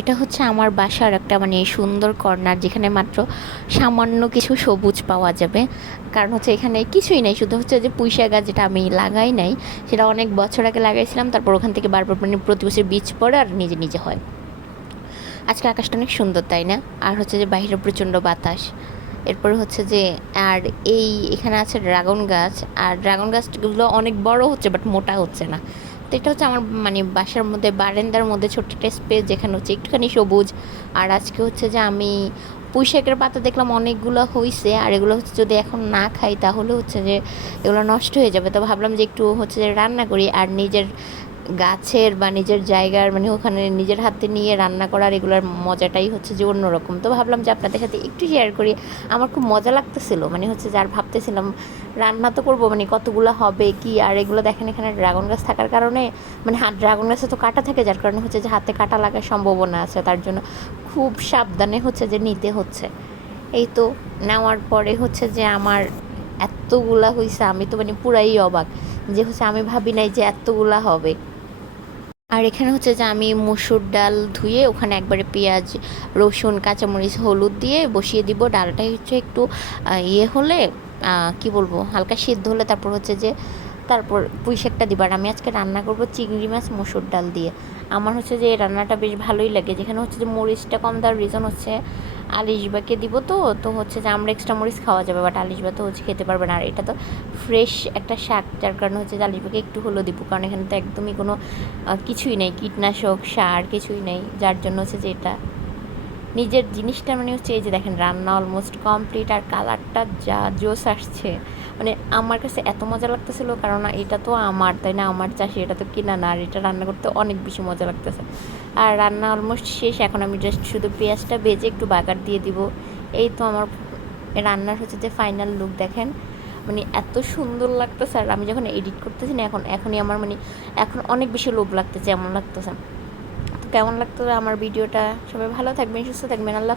এটা হচ্ছে আমার বাসার একটা মানে সুন্দর কর্নার, যেখানে মাত্র সামান্য কিছু সবুজ পাওয়া যাবে। কারণ হচ্ছে এখানে কিছুই নেই, শুধু হচ্ছে যে পুঁইশাক গাছ, যেটা আমি লাগাই নাই, সেটা অনেক বছর আগে লাগাইছিলাম, তারপর ওখান থেকে বারবার মানে প্রতি বছর বীজ পড়ে আর নিজে নিজে হয়। আজকে আকাশটা অনেক সুন্দর, তাই না? আর হচ্ছে যে বাইরে প্রচণ্ড বাতাস। এরপরে হচ্ছে যে আর এখানে আছে ড্রাগন গাছ, আর ড্রাগন গাছগুলো অনেক বড় হচ্ছে বাট মোটা হচ্ছে না। তো এটা হচ্ছে আমার মানে বাসার মধ্যে বারান্দার মধ্যে ছোট্ট একটা স্পেস, যেখানে হচ্ছে একটুখানি সবুজ। আর আজকে হচ্ছে যে আমি পুঁইশাকের পাতা দেখলাম অনেকগুলো হইছে, আর এগুলো হচ্ছে যদি এখন না খাই তাহলে হচ্ছে যে এগুলো নষ্ট হয়ে যাবে। তো ভাবলাম যে একটু হচ্ছে যে রান্না করি, আর নিজের গাছের বা নিজের জায়গার মানে ওখানে নিজের হাতে নিয়ে রান্না করার এগুলোর মজাটাই হচ্ছে যে অন্যরকম। তো ভাবলাম যে আপনাদের সাথে একটু শেয়ার করি। আমার খুব মজা লাগতেছিল, মানে হচ্ছে যে আর ভাবতেছিলাম রান্না তো করবো, মানে কতগুলো হবে কি। আর এগুলো দেখেন এখানে ড্রাগন গাছ থাকার কারণে মানে ড্রাগন গাছে তো কাটা থাকে, যার কারণে হচ্ছে যে হাতে কাটা লাগার সম্ভাবনা আছে, তার জন্য খুব সাবধানে হচ্ছে যে নিতে হচ্ছে। এই তো নেওয়ার পরে হচ্ছে যে আমার এতগুলা হয়েছে, আমি তো মানে পুরাই অবাক যে হচ্ছে আমি ভাবি নাই যে এতগুলা হবে। আর এখানে হচ্ছে যে আমি মসুর ডাল ধুয়ে ওখানে একবারে পেঁয়াজ, রসুন, কাঁচামরিচ, হলুদ দিয়ে বসিয়ে দিব। ডালটাই হচ্ছে একটু ইয়ে হলে কি বলবো, হালকা সিদ্ধ হলে তারপর হচ্ছে যে তারপর পুঁই শাকটা দিব। আর আমি আজকে রান্না করব চিংড়ি মাছ মসুর ডাল দিয়ে। আমার হচ্ছে যে এই রান্নাটা বেশ ভালোই লাগে। যেখানে হচ্ছে যে মরিচটা কম দেওয়ার রিজন হচ্ছে আলিশবাকে দিব, তো তো হচ্ছে যে আমরা এক্সট্রা মরিচ খাওয়া যাবে, বাট আলিশবা তো হচ্ছে খেতে পারবে না। আর এটা তো ফ্রেশ একটা শাক, যার কারণে হচ্ছে যে আলিশবাকে একটু হলেও দিব, কারণ এখানে তো একদমই কোনো কিছুই নেই, কীটনাশক সার কিছুই নেই, যার জন্য হচ্ছে যে এটা নিজের জিনিসটা মানে হচ্ছে এই যে দেখেন রান্না অলমোস্ট কমপ্লিট, আর কালারটা যা জোস আসছে, মানে আমার কাছে এত মজা লাগতেছিল, কারণ এটা তো আমার, তাই না, আমার চাষি, এটা তো কিনা না। আর এটা রান্না করতে অনেক বেশি মজা লাগতেছে। আর রান্না অলমোস্ট শেষ, এখন আমি জাস্ট শুধু পেঁয়াজটা ভেজে একটু বাগার দিয়ে দিব। এই তো আমার রান্নার হচ্ছে যে ফাইনাল লুক দেখেন, মানে এত সুন্দর লাগতেছে। আর আমি যখন এডিট করতেছি না এখনই আমার মানে এখন অনেক বেশি লোভ লাগতেছে, এমন লাগতেছে। তো কেমন লাগতো আমার ভিডিওটা? সবাই ভালো থাকবেন, সুস্থ থাকবেন, আল্লাহ।